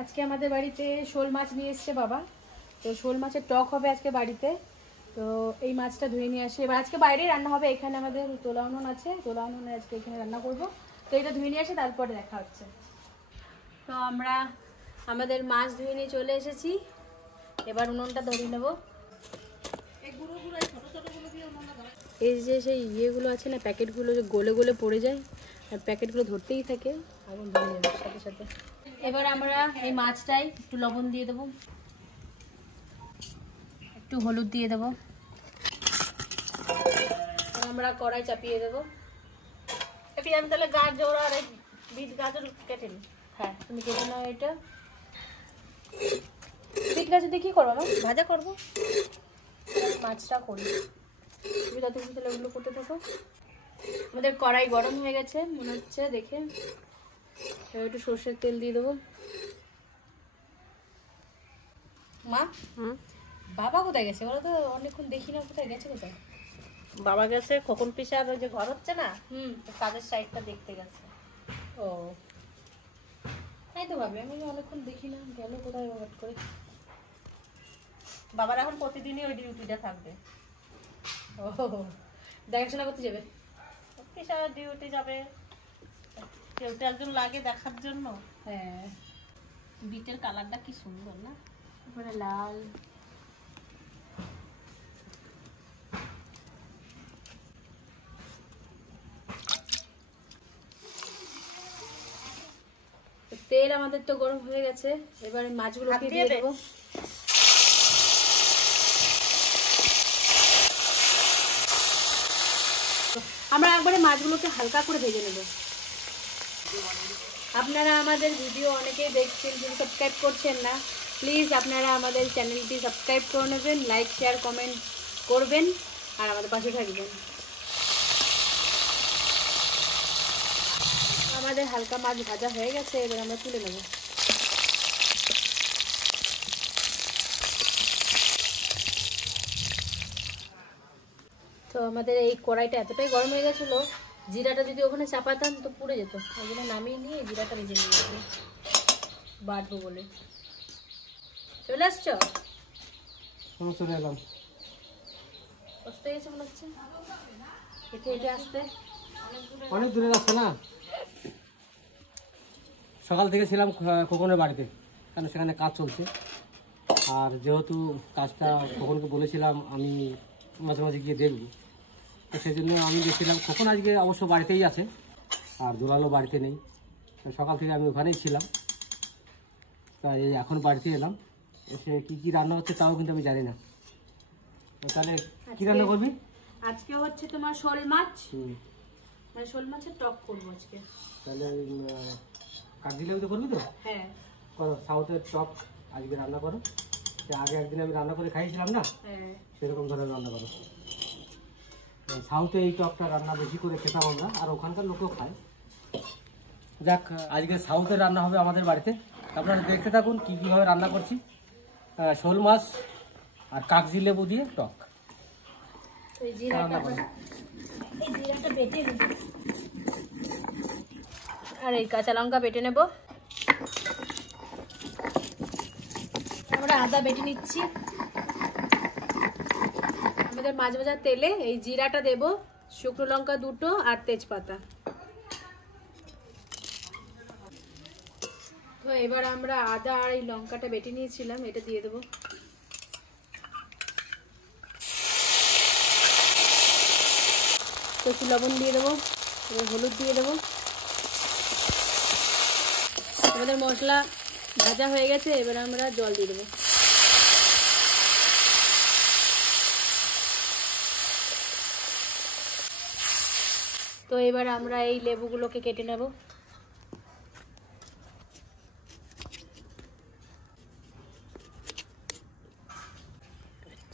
আজকে আমাদের বাড়িতে শোল মাছ নিয়ে এসছে বাবা। তো শোল মাছের টক হবে আজকে বাড়িতে। তো এই মাছটা ধুয়ে নিয়ে আসি। এবার আজকে বাইরেই রান্না হবে। এখানে আমাদের তোলা উনুন আছে, তোলা উনুনে আজকে এখানে রান্না করব। তো এটা ধুয়ে নিয়ে আসি, তারপরে দেখা হচ্ছে। তো আমরা আমাদের মাছ ধুয়ে নিয়ে চলে এসেছি। এবার উনুনটা ধরিয়ে নেব। এই যে সেই ইয়েগুলো আছে না, প্যাকেটগুলো যে গলে গলে পড়ে যায়, আর প্যাকেটগুলো ধরতেই থাকে, আগুন ধরে যাবে সাথে সাথে। এবার আমরা এই মাছটাই একটু লবণ দিয়ে দেবো, একটু হলুদ দিয়ে দেবো। আমরা কড়াই চাপিয়ে দেবো। আমি তাহলে গাজর আর বিট গাজর কেটে নিই। হ্যাঁ, তুমি কেটে নাও এটা। বিট গাজর দিয়ে কী করবো? আমার ভাজা করবো, মাছটা করি। তুমি ততক্ষণ তাহলে ওগুলো করতে থাকো। আমাদের কড়াই গরম হয়ে গেছে মনে হচ্ছে দেখে। এবার একটু সর্ষের তেল দিয়ে দেবো। মা, বাবা কোথায় গেছে বলো তো? অনেকক্ষণ দেখি না, কোথায় গেছে? কোথায় বাবা গেছে খোকন পিসার ওই যে ঘর হচ্ছে না, কাজের সাইডটা দেখতে গেছে। ও তাই তো ভাবি, আমি অনেকক্ষণ দেখি না, গেল কোথায় হঠাৎ করে। বাবার এখন প্রতিদিনই ওই ডিউটিটা থাকবে। ও দেখাশোনা করতে যাবে? পিসার ডিউটি যাবে, কেউ তো একজন লাগে দেখার জন্য। হ্যাঁ, বিটের কালারটা কি সুন্দর না, উপরে লাল। তেল আমাদের তো গরম হয়ে গেছে। এবারে মাছগুলোকে দিয়ে দেবো। আমরা একবারে মাছগুলোকে হালকা করে ভেজে নেব। আপনারা আমাদের ভিডিও অনেকেই দেখছেন, কিন্তু সাবস্ক্রাইব করছেন না। প্লিজ আপনারা আমাদের চ্যানেলটি সাবস্ক্রাইব করে নেবেন, লাইক শেয়ার কমেন্ট করবেন, আর আমাদের পাশে থাকবেন। আমাদের হালকা মাছ ভাজা হয়ে গেছে, এবার আমরা তুলে নেব। তো আমাদের এই কড়াইটা এতটাই গরম হয়ে গেছিলো, জিরাটা যদি ওখানে চাপাতাম তো পুড়ে যেত। ওই জন্য নামিয়ে নিয়ে জিরাটা ভেজে নিয়েছি বাটবো বলে। চলে আসছো? চলে এলাম। কষ্ট হয়ে গেছে মনে হচ্ছে হেঁটে হেঁটে আসতে। অনেক দূরে যাচ্ছে না। সকাল থেকে ছিলাম খোকনের বাড়িতে, কারণ সেখানে কাজ চলছে। আর যেহেতু কাজটা খোকনকে বলেছিলাম আমি মাঝে মাঝে গিয়ে দেখব, তো সেই জন্য আমি গেছিলাম। খোকন আজকে অবশ্য বাড়িতেই আছে, আর দুলালও বাড়িতে নেই। সকাল থেকে আমি ওখানেই ছিলাম, তাই এখন বাড়িতে এলাম। এসে কী কী রান্না হচ্ছে তাও কিন্তু আমি জানি না। তাহলে কী রান্না করবি? আজকে হচ্ছে তোমার শোল মাছ, মানে শোল মাছের টক করবো আজকে। তাহলে কাকজিলাপি তো করবি তো? হ্যাঁ, করো, সাউথের টক আজকে রান্না করো। আগে একদিন আমি রান্না করে খাইয়েছিলাম না, সেরকম ধরনের রান্না করো। সাউথে এই টকটা রান্না বেশি করে খেতাম আমরা, আর ওখানকার লোকেও খায়। যাক, আজকে সাউথের রান্না হবে আমাদের বাড়িতে। আপনারা দেখতে থাকুন কী কীভাবে রান্না করছি। শোল মাছ আর কাকজিলেবু দিয়ে টক। এই জিরাটা বেটে নেব, আর এই কাঁচা লঙ্কা বেটে নেব। আমরা আদা বেটে নিচ্ছি। আমাদের মাছ ভাজার তেলে এই জিরাটা দেব, শুকনো লঙ্কা 2টো আর তেজপাতা। তো এবার আমরা আদা আর এই লঙ্কাটা বেটে নিয়েছিলাম, এটা দিয়ে দেবো। তো একটু লবণ দিয়ে দেবো, এবার হলুদ দিয়ে দেবো। আমাদের মশলা ভাজা হয়ে গেছে, এবার আমরা জল দিয়ে দেবো। তো এবার আমরা এই লেবুগুলোকে কেটে নেব।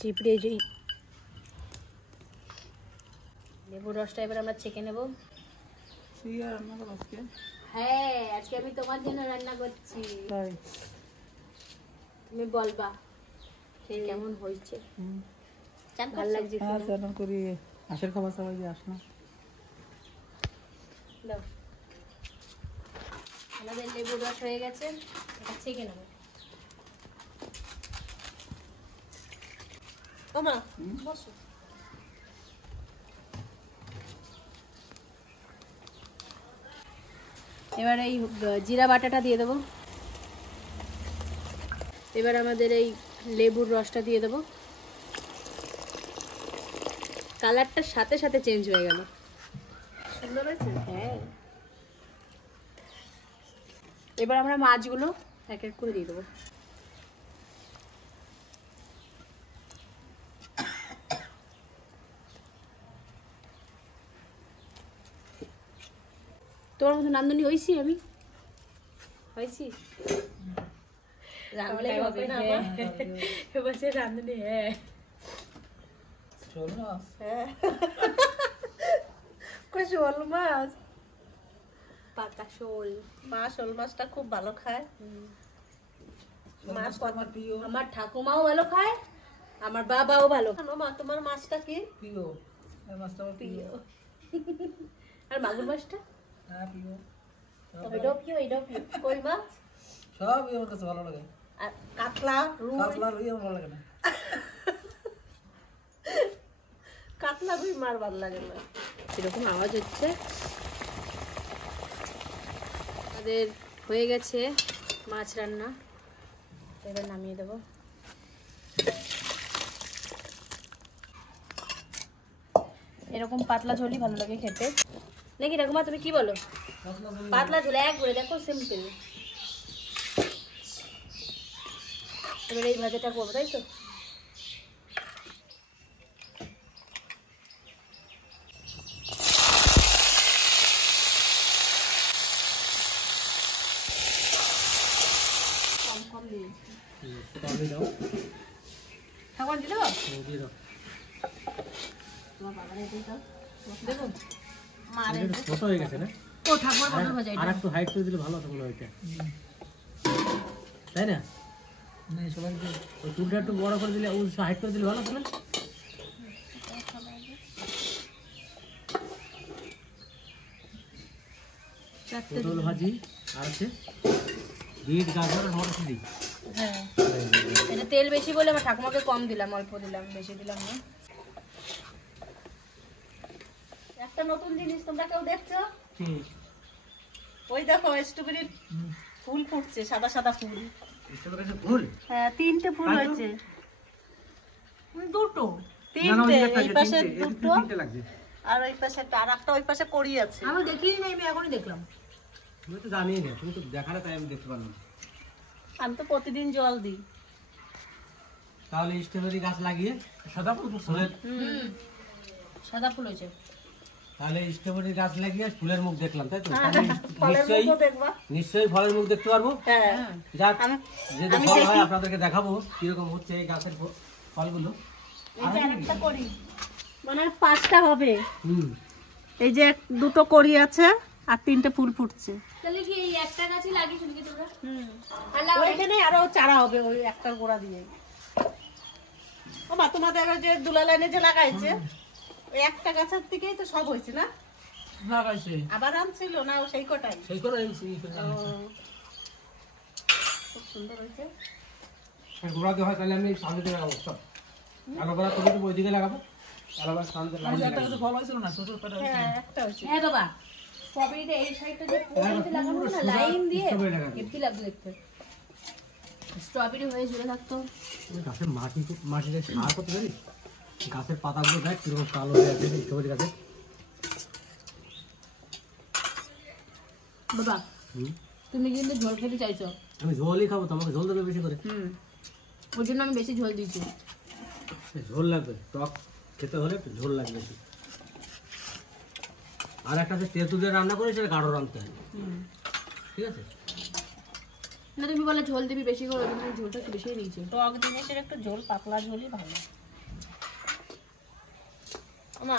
চিপড়ে যেই লেবুর রসটা এবার আমরা ছেঁকে নেব। হ্যাঁ, আজকে আমি তোমার জন্য রান্না করছি, তুমি বলবা কেমন হয়েছে। ভালো লাগছে? আশের খাবার সবাই আসনা। দাও, আমাদের লেবুর রস হয়ে গেছে, এটা ছেঁকে নেবো। ও মা বসো। এবার এই জিরা বাটাটা দিয়ে দেবো। এবার আমাদের এই লেবুর রসটা দিয়ে দেবো। কালারটার সাথে সাথে চেঞ্জ হয়ে গেল, সুন্দর হয়েছে। হ্যাঁ। এবার আমরা মাছগুলো এক এক করে দিয়ে দেবো। তোমার মতো নান্দনী হয়েছি আমি? হয়েছি? রান্নাই হবে না আমার। বলছে রান্ধনি। হ্যাঁ শোল মাছ হ্যাঁ কই শোল মাছ? পাকা শোল। মা শোল মাছটা খুব ভালো খায়। মাছ আমার প্রিয় আমার ঠাকুমাও ভালো খায়, আমার বাবাও ভালো খায়। কেন মা তোমার মাছটা কি প্রিয় এই মাছটা আমার প্রিয়। আর মাগুর মাছটা? হ্যাঁ প্রিয়। এটাও প্রিয়, এটাও প্রিয়। কই মাছ সবই আমার কাছে ভালো লাগে। আর কাতলা রুই? কাতলা রুই আমার ভালো লাগে না। কাতলা রুই মার ভালো লাগে না। এরকম আওয়াজ হচ্ছে। আমাদের হয়ে গেছে মাছ রান্না, এবার নামিয়ে দেবো। এরকম পাতলা ঝোলই ভালো লাগে খেতে, নাকি ঠাকুমা তুমি কি বলো? পাতলা ঝোল একবারে, দেখো সিম্পল। এবার এই ভাজাটা করবো, তাই তো? তাহলে দাও, ঠাকুমা দিল দিয়ে দাও। তোমার বাবা রেখে দাও, দেখুন। মারে এটা ছোট হয়ে গেছে না? ও ঠাকুমার কত ভাজা আর একটু হাইট করে দিলে ভালো হতো মনে হয় এটা, তাই না? না সবাই ওই চুলটা একটু বড় করে দিলে, হাইট করে দিলে ভালো হতো না? পটল ভাজি আর আছে বিট, গাজর আর মটরশুঁটি। হ্যাঁ, এটা তেল বেশি বলে আমার ঠাকুমাকে কম দিলাম, অল্প দিলাম, বেশি দিলাম না। একটা নতুন জিনিস তোমরা কেউ দেখছো? হুম, ওই দেখো স্ট্রবেরির ফুল ফুটছে, সাদা সাদা ফুল। এটা তো ভুল। হ্যাঁ 3টে ফুল তাই তো? হয়েছে। দুটো না, না, ওই 3টে, একটা এই আছে, পাশে তিনটে, এই দুটো তিনটে লাগছে। আর ওই পাশে একটা, আর একটা ওই পাশে কড়ি আছে। আমি দেখিনি না, আমি এখনই দেখলাম। তুমি তো জানিই না, তুমি তো দেখালে তাই আমি দেখতে পারলাম। আমি তো প্রতিদিন জল দিই। তাহলে স্ট্রবেরি গাছ লাগিয়ে সাদা ফুলের, সাদা ফুল হয়েছে। তাহলে স্ট্রবেরি গাছ লাগিয়ে ফুলের মুখ দেখলাম, তাই তো? হ্যাঁ, তাহলে ফলের নিশ্চয়ই মতো দেখবা। নিশ্চয়ই ফলের মুখ দেখতে পারবো। হ্যাঁ যাক, আমি- যদি আমি ফল হয় দেখি। আপনাদেরকে দেখাবো কিরকম হচ্ছে এই গাছের ফলগুলো। এই যে আরেকটা কড়ি, মানে 5টা হবে। হুম, এই যে দুটো কড়ি আছে আর 3টে ফুল ফুটছে। তাহলে কি এই একটা গাছই লাগিয়েছো নাকি তোমরা? ওইখানে আরো চারা হবে ওই একটার গোড়া দিয়ে। ও মা তোমাদের এবার যে দুলা লাইনে যে লাগাইছে ওই একটা গাছের থেকেই তো সব হয়েছে না? লাগাইছে আবার আনছিল না ও সেই কটাই? সেই করে খুব সুন্দর হয়েছে। গোড়াতে হয়, তাহলে আমি সামনে দিকে লাগাবো সব। অ্যালোভেরা তুলে দেবো ওইদিকে লাগাবো, অ্যালোভেরা সামনে দিকে আমাদের একটা লাগাবো। কাছে ফল হয়েছিল না, ছোট পেটা হয়েছিল। হ্যাঁ একটা হয়েছে। হ্যাঁ বাবা, স্ট্রবেরিটা এই সাইডটা যে পোড়াইতে লাগানো না লাইন দিয়ে, স্ট্রবেরি লাগানো। হেভি লাগবে দেখতে। স্ট্রবেরি হয়ে ঝুলে থাকতো। ওই গাছের মাটিতে সার করতে পারি, গাছের পাতাগুলো দেখ কিরকম কালো হয়ে আছে স্ট্রবেরি গাছে। বাবা হুম, তুমি কিন্তু ঝোল খেতে চাইছো। আমি ঝোলই খাবো, তো আমাকে ঝোল দেবে বেশি করে। ওই জন্য আমি বেশি ঝোল দিয়েছি। ঝোল লাগবে, টক খেতে হলে একটু ঝোল লাগবে বেশি। আর একটা যে তেঁতুল দিয়ে রান্না করে সেটা গাঢ় রাঁধতে হয়, ঠিক আছে? না তুমি বলে ঝোল দিবি বেশি করে, ওই জন্য আমি ঝোলটা একটু বেশি দিয়েছি। টক জিনিসের একটু ঝোল, পাতলা ঝোলই ভালো। মা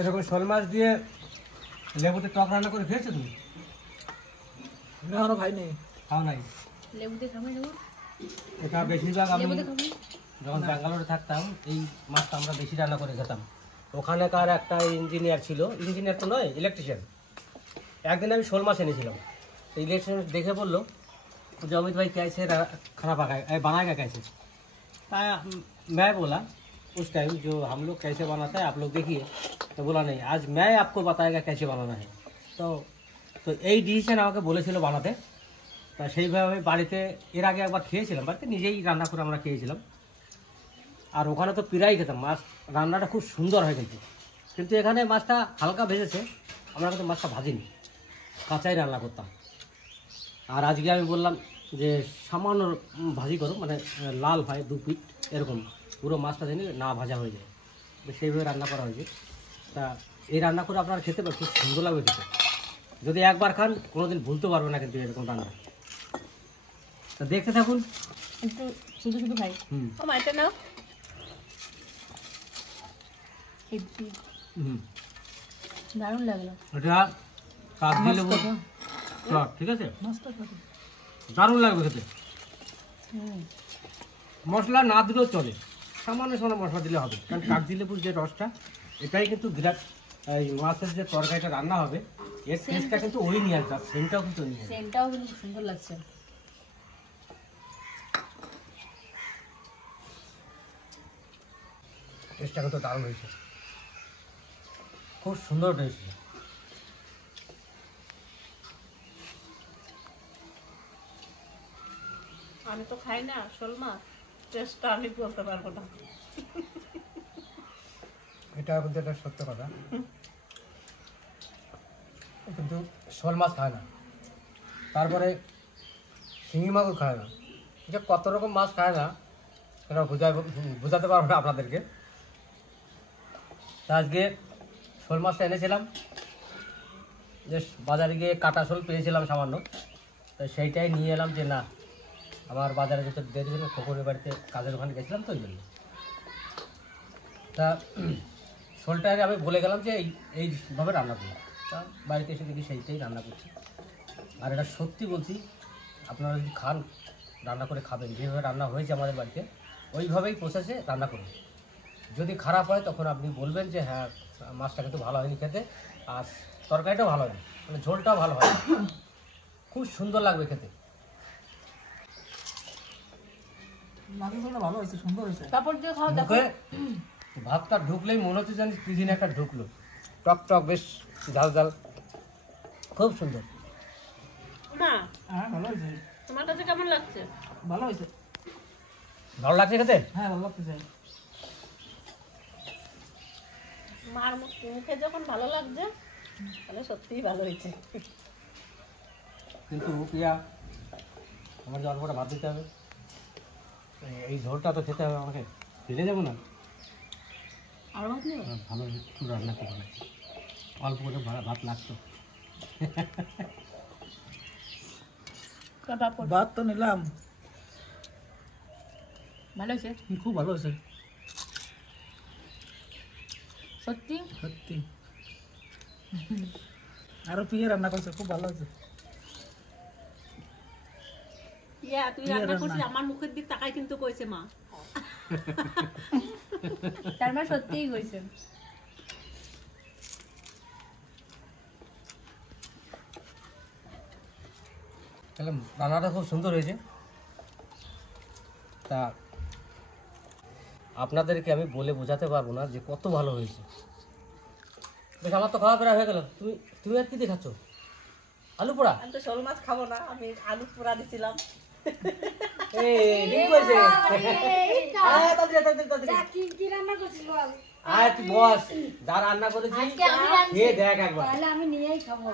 এরকম শোল মাছ দিয়ে লেবুতে টক রান্না করে খেয়েছো তুমি? এখনো খাইনি। খাও নাই? লেবু দিয়ে খাবো নেবো, এটা বেশিরভাগ আমি লেবু দিয়ে খাবো। যখন ব্যাঙ্গালোরে থাকতাম এই মাছটা আমরা বেশি রান্না করে খেতাম। ওখানকার একটা ইঞ্জিনিয়ার ছিল, ইঞ্জিনিয়ার তো নয়, ইলেকট্রিশিয়ান। একদিন আমি শোল মাছ এনেছিলাম, তো ইলেকট্রিশিয়ান দেখে বললো যে अमित भाई कैसे खाना बनाएगा कैसे। मैं बोला उस टाइम जो हम लोग कैसे बनाता है आप लोग देखिए, तो बोला नहीं आज मैं आपको बताएगा कैसे बनाना है। তো এই ডিসিশন আমাকে বলেছিল বানাতে। তা সেইভাবে বাড়িতে এর আগে একবার খেয়েছিলাম, বাড়িতে নিজেই রান্না করে আমরা খেয়েছিলাম। আর ওখানে তো প্রায় খেতাম মাছ, রান্নাটা খুব সুন্দর হয় কিন্তু এখানে মাছটা হালকা ভেজেছে, আমরা কিন্তু মাছটা ভাজিনি, কাঁচাই রান্না করতাম। আর আজকে আমি বললাম যে সামান্য ভাজি করো, মানে লাল হয় 2 পিট এরকম, পুরো মাছটা জানি না ভাজা হয়ে যায়, তো সেইভাবে রান্না করা হয়েছে। তা এই রান্না করে আপনারা খেতে পারেন, খুব সুন্দর লাগবে খেতে। যদি একবার খান কোনোদিন ভুলতে পারবে না কিন্তু এরকম রান্না। তা দেখতে থাকুন একটু শুধু শুধু ভাই। ও মা এটা নাও। দারুণ লাগলো। এটা কাগজি লেবু টক, ঠিক আছে, দারুণ লাগবে খেতে। মশলা না দিলেও চলে, সামান্য সামান্য মশলা দিলে হবে, কারণ কাগজি লেবুর যে রসটা এটাই কিন্তু বিরাট, এই মাছের যে তরকারিটা রান্না হবে এর টেস্টটা কিন্তু ওই নিয়ে আসবে, সেন্টটাও কিন্তু নিয়ে আসবে। সেন্টটাও কিন্তু সুন্দর লাগছে। টেস্টটা কিন্তু দারুণ হয়েছে, খুব সুন্দর টেস্ট। আমি তো খাই না শোল মাছ, টেস্টটা আমি বলতে পারবো না। এটা কিন্তু একটা সত্য কথা, কিন্তু শোল মাছ খায় না, তারপরে শিঙি মাগুর খায় না, যে কত রকম মাছ খায় না সেটা বোঝাতে পারবো না আপনাদেরকে। তা আজকে শোল মাছটা এনেছিলাম, যে বাজারে গিয়ে কাটা শোল পেয়েছিলাম সামান্য, তো সেইটাই নিয়ে এলাম, যে না আমার বাজারে যেতে দেরি ছিল, খোকনের বাড়িতে কাজের ওখানে গেছিলাম তো ওই জন্য। তা শোলটা আমি বলে গেলাম যে এইভাবে রান্না করি, তা বাড়িতে এসে দেখি সেইটাই রান্না করছি। আর এটা সত্যি বলছি, আপনারা যদি খান, রান্না করে খাবেন, যেভাবে রান্না হয়েছে আমাদের বাড়িতে ওইভাবেই প্রসেসে রান্না করুন। যদি খারাপ হয় তখন আপনি বলবেন যে হ্যাঁ মাছটা কিন্তু ভালো হয়নি খেতে, আর তরকারিটাও ভালো হয়নি, মানে ঝোলটাও ভালো হয়, খুব সুন্দর লাগবে খেতে। মাছের ঝোলটা ভালো হয়েছে, সুন্দর হয়েছে। তারপর দিয়ে খাও দেখো। মুখে ভাতটা ঢুকলেই মনে হচ্ছে জানিস টিফিনে একটা ঢুকলো, টক টক বেশ ঝাল ঝাল, খুব সুন্দর। না হ্যাঁ ভালো হয়েছে, তোমার কাছে কেমন লাগছে? ভালো হয়েছে। ভালো লাগছে খেতে? হ্যাঁ ভালো লাগতেছে। মার মুখে যখন ভালো লাগছে তাহলে সত্যিই ভালো হয়েছে। কিন্তু প্রিয়া, আমার যে অল্পটা ভাত দিতে হবে, এই ঝোলটা তো খেতে হবে আমাকে, ফেলে যাবো না। আর ভাত নেই? ভালো একটু রান্না করবো, অল্প করে ভাত লাগতো। ভাত তো নিলাম, ভালো হয়েছে খুব ভালো হয়েছে সত্যি। সত্যি। আরো পিয়ে রান্না করছে, খুব ভালো হয়েছে। ইয়া তুই রান্না করছিস, আমার মুখের দিক তাকাই কিন্তু কইছে মা। তার মানে সত্যিই হয়েছে। তাহলে রান্নাটা খুব সুন্দর হয়েছে। তা আপনাদেরকে আমি বলে বোঝাতে পারবো না যে কত ভালো হয়েছে। বেশ, আমার তো খাওয়া প্রায় হয়ে গেল। তুমি আর কি দেখাচ্ছ? আলু পোড়া? আমি তো শোল মাছ খাবো না, আমি আলু পোড়া দিছিলাম। তুই বস, যা রান্না করেছি খেয়ে দেখ একবার। আমি নিয়েই খাবো।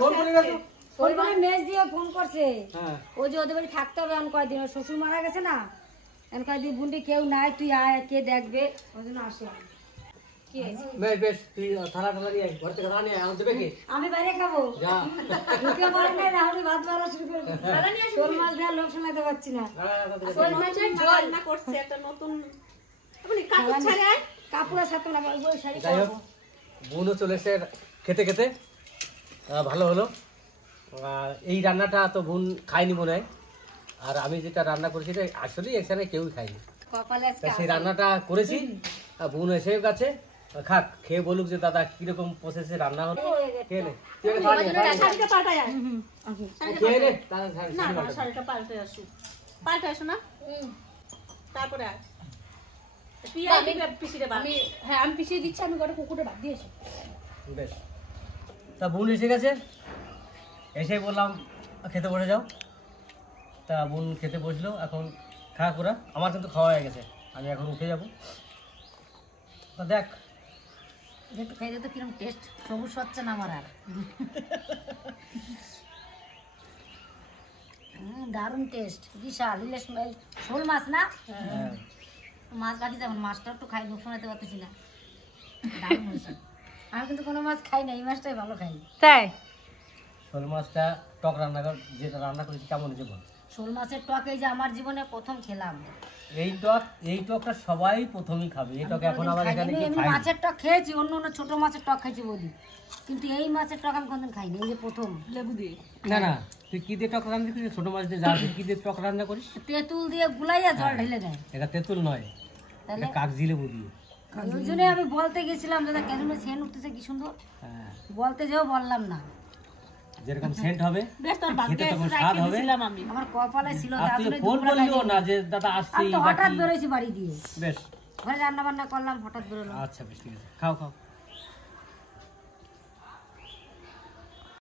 ফোন করে গেছো? ফোন করে মেজ দিয়ে ফোন করছে, হ্যাঁ, ও যে ওদের বাড়ি থাকতে হবে এখন কয়দিন, ওর শ্বশুর মারা গেছে না, এখন কয়দিন বুন্ডি কেউ নাই, তুই আয়, কে দেখবে, ওই জন্য আসলাম। বেশ বেশ, তুই থালা থালা নিয়ে আয়, ঘর থেকে থালা নিয়ে আয়, আমার দেবে কি? আমি বাইরে খাবো, যা। ঢুকে পড়ে নাই, রাহুল ভাত বাড়া শুরু করবো। শোল মাছ দেওয়ার লোক শোনাতে পারছি না। শোল মাছের ঝোল রান্না করছে একটা নতুন, আপনি কাপড় ছাড়ে আয়। কাপড়ের সাথে না, ওই শাড়ি যাই হোক, বোনও চলে এসে খেতে খেতে ভালো হলো। এই রান্নাটা তো বোন খায়নি মনে হয়, আর আমি যেটা রান্না করেছি এটা আসলেই এখানে কেউই খায়নি। কপালে আজকে তা সেই রান্নাটা করেছি, আর বোন এসে গেছে, খাক, খেয়ে বলুক যে দাদা কিরকম প্রসেসে রান্না হলো। খেয়ে নে, তুই আগে খা নে, খা নে। শাড়িটা পাল্টাই আয়। খেয়ে নে, তাহলে শাড়ি না না পাল্টাবো। শাড়িটা পাল্টে আসু, পাল্টে আসু না, তারপরে আয়। পিয়াজ দিবে পিসিরে বাদ। আমি পিছিয়ে দিচ্ছি, আমি কটা কুকুরটা বাদ দিয়েছি। বেশ, তা বোন এসে গেছে, এসেই বললাম খেতে বসে যাও। তা বোন খেতে বসলো, এখন খা করা, আমার কিন্তু খাওয়া হয়ে গেছে, আমি এখন উঠে যাব। তা দেখ, একটু খাইতে তো কিরকম টেস্ট, সবুজ হচ্ছে না আমার আর। দারুণ টেস্ট, বিশাল ইলিশ শোল মাছ না, হ্যাঁ, মাছ বাটি যেমন মাছটা একটু খাই, মুখ শোনাতে পারতেছি না, দারুণ হয়েছে। আমি কিন্তু কোনো মাছ খাই না, এই মাছটাই ভালো খাই। তাই শোল মাছটা টক রান্না কর, যেটা রান্না করেছি কেমন হয়েছে বল। শোল মাছের টক এই যে আমার জীবনে প্রথম খেলাম। এই টকটা সবাই প্রথমই খাবে, এই টক এখন আবার এখানে কি এমনি খাই মাছের টক খেয়েছি, অন্য অন্য ছোট মাছের টক খাইছি বলি, কিন্তু এই মাছের টক আমি কোনদিন খাইনি, এই যে প্রথম। লেবু দিয়ে না না, তুই কি দিয়ে টক রান্না করিস? ছোট মাছ দিয়ে যা কি দিয়ে টক রান্না করিস? তেঁতুল দিয়ে গুলাইয়া জল ঢেলে দেয়, এটা তেঁতুল নয়, তাহলে এটা কাগজি লেবু দিয়ে। ওই জন্যই আমি বলতে গেছিলাম দাদা কেন সেন উঠতেছে কি সুন্দর, হ্যাঁ, বলতে যেও বললাম না। যেরকম সেন্ট হবে বেশ, তোর খেতে ভাগ্যে তখন রাখি স্বাদ হবে। দিয়েছিলাম আমি। আমার কপালে ছিল, আর তার তুই জন্যই ফোন দুপুরবেলা করলিও খাইনি। না যে দাদা আসছি আমি তো বা হঠাৎ কি। বেরোইছি বাড়ি দিয়ে, বেশ, ঘরে রান্না বান্না করলাম, হঠাৎ বেরোলাম। আচ্ছা বেশ, ঠিক আছে, খাও খাও।